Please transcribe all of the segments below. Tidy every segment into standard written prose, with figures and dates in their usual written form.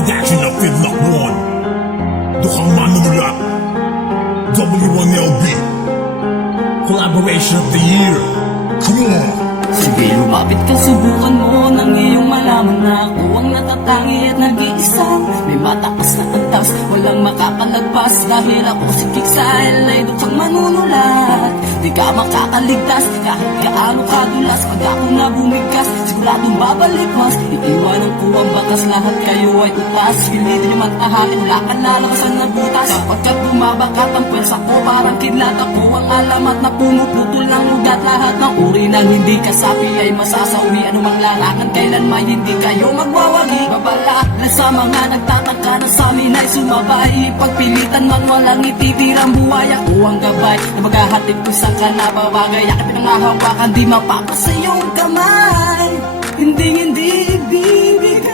production of Fidlock One, Dukhang Manunulat, W1LB, collaboration of the year. Come on! Sige, lumapit ka, subukan mo nang iyong malaman na ako ang natatangi at nag-iisang may matakas na antas, walang makapalagpas. Dahil ako si Kixile ay dukhang manunulat. Di ka makakaligtas kahit gaano kadulas. Pag ako na bumigkas, siguradong babalik mas. Iiwanan ko ang batas, lahat kayo ay utas. Pilitin niyo matahalin, wala ka lalabasan na butas. Sapagkat bumabakat ang pwersa ko, parang kidlat ako ang alamat na pumuputol ng ugat. Lahat ng uri ng hindi kasapi ay masasawi. Anumang larangan, kailanman hindi kayo magwawagi. Babala na sa mga nagtataka na sa amin ay sumabay. Pagpilitan man walang ititirang buhay. Ako ang gabay na maghahatid ko sa kanababagay. Yakit pinangahawakan, di mapapa sa iyong kamay. Hindi ibibigay.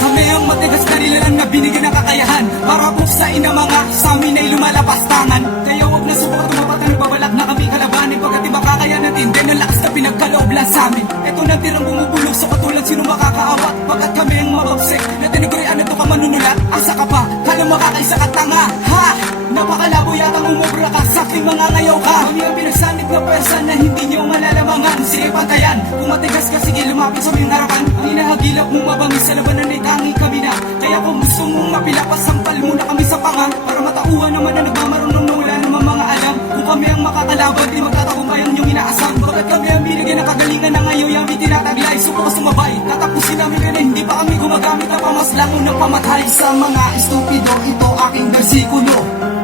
Kami ang matigas na nilalang na binigyan ng kakayahan para buksain ang mga sa amin ay lumalabas tangan. Kaya huwag na subukan tumapat na nagbabalak na kami kalabanin. Pagkat di makakaya natin din ang lakas na pinagkaloob lang sa amin. Ito na tirang bumubulong sa katulad, sino makakaawat? Pagkat kami ang mababsik na tinigurian na ito ka manunulat. Asa ka pa? Kala makakaisa ka tanga, ha? Napakalabo yatang umubra ka, sakling mga ngayaw ka. Kami ang pinagsanib na pwersa na hindi nyo malalamangan. Sige, pantayan, kung matigas ka, sige lumapit sa aming harapan. Ang inahagilap mong mabangis sa labanan ay tangi kami na. Kaya kung gusto mong mapilapas, sampal muna kami sa panga. Para matauhan naman na nagmamarunong na wala naman mga alam. Kung kami ang makakalaban, di magtatagumpay ang inyong inaasam. Bakit kami ang binigyan ng kagalingan na ngayon yung tinataglay? Subukan sumabay, tatapusin namin rin na hindi pa kami gumagamit na pamaslangon ng pamatay. Sa mga estupido, ito aking bersikulo.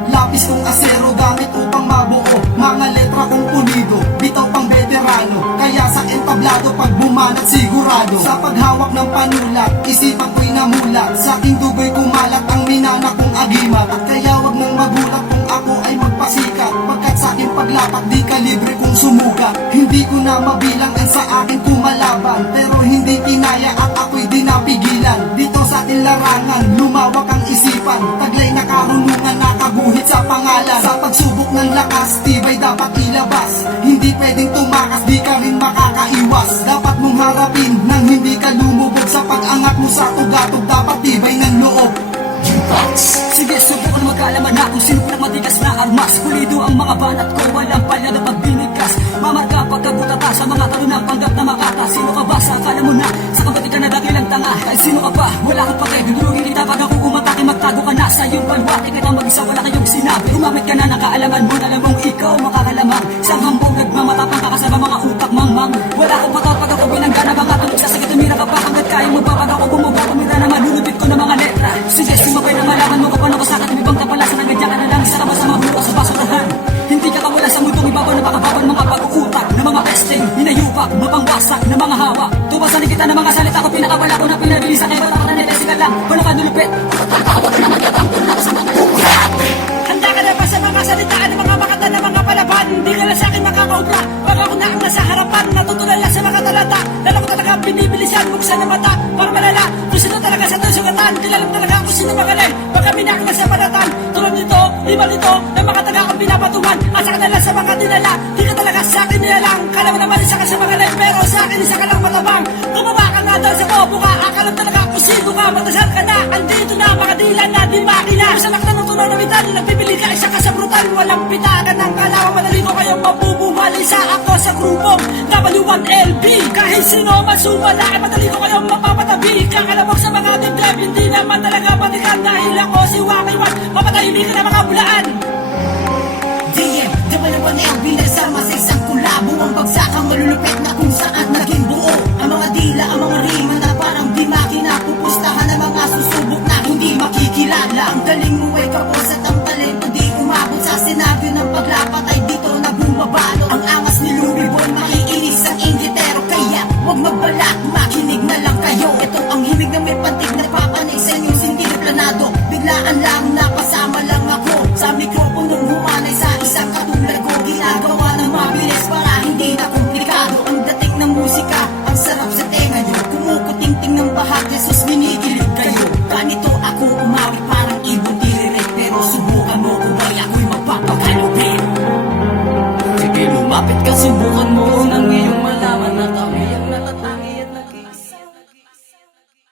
Lapis kong asero gamit upang mabuo. Mga letra kong pulido, bitaw pang veterano. Kaya sa entablado pag bumanat sigurado. Sa paghawak ng panulat, isipan ko'y namulat. Sa aking dubay kumalat ang minana kong agimat. At kaya wag nang magulat kung ako ay magpasikat. Pagkat sa aking paglapat di kalibre kong sumugat. Hindi ko na mabilang ang sa akin kumalaban. Pero hindi kinaya at ako'y di napigilan. Dito sa ating larangan, lumawak ang isipan. Taglay na karunungan, nakaguhit sa pangalan. Sa pagsubok ng lakas, tibay dapat ilabas. Hindi pwedeng tumakas, di ka rin makakaiwas. Dapat mong harapin nang hindi ka lumubog. Sa pag-angat mo sa tugatog, dapat tibay ng loob. Sige, subukan magkaalaman na kung sino pinagmatigas na armas. Pulido ang mga banat ko, walang palya na pagbinigkas. Mamarka pagkabutata sa mga talo na panggap na makata. Sino ka ba? Sa akala mo na sa kabati ka na dakilang tanga. Kahit sino ka ba? Wala kang pake. Bibulungin kita pag ako umatake, magtago ka na sa iyong palwati. Kahit ang mag-isa wala kayong sinabi. Umamit ka na ng kaalaman mo, alam mong ikaw makakalamang. Sang hambong nagmamatapang ka kasama mga utak mangmang. Wala kang patot pag ako binangga na mga tulog sa sakit. Umira ka pa hanggat kaya mo pa pag ako bumuga. Kumira na malulupit ko ng mga letra. Sige, sumabay na malaman mo kapano ka sa akin. Ibang kapalasan, nagadya ka na lang. Isa ka ba sa mga bukas sa basurahan? Hindi ka kawala sa mundong ibabaw na pakabawan mga pag-uutak na mga pesting, inayupak, mapangwasak na mga hawa. Tubasanin kita ng mga salita ko, pinakawala ko na pinabilisan. Kaya wala ka na netesi ka lang, wala ka nulupit. Handa ka na ba sa mga salitaan ng mga makata na mga palaban? Hindi ka na sa akin makakaubra. Pag ako na ang nasa harapan, natutunan lang sa mga talata. Dala ko talaga binibilisan, buksan ng mata para malala kung sino talaga sa sugatan. Kilalam talaga kung sino magaling. Pag kami na ang nasa panatan, tulad nito, lima nito, na mga taga ang pinapatuman. Asa ka na lang sa mga dinala, di ka talaga sa akin nilalang. Kala mo naman isa ka sa mga live, pero sa akin isa ka lang matabang. Tumaba ka nga dahil sa bobo ka, akala talaga kung sino ka, magdasal ka na. Andito na mga dilan na di makina. Sa lakta ng tunaw na vital, nagpipili ka isa ka sa brutal. Walang pitagan ng kalawang, madali ko kayong mabubuhali sa ako sa grupong W1LB. Kahit sino masumala, ay madali ko kayong mapapatabi. Kakalabog sa mga dibdib, hindi naman talaga patikan. Dahil ako si Wakiwan, mapatahimik ka na mga bulaan. DM, W1LB, nagsama sa isang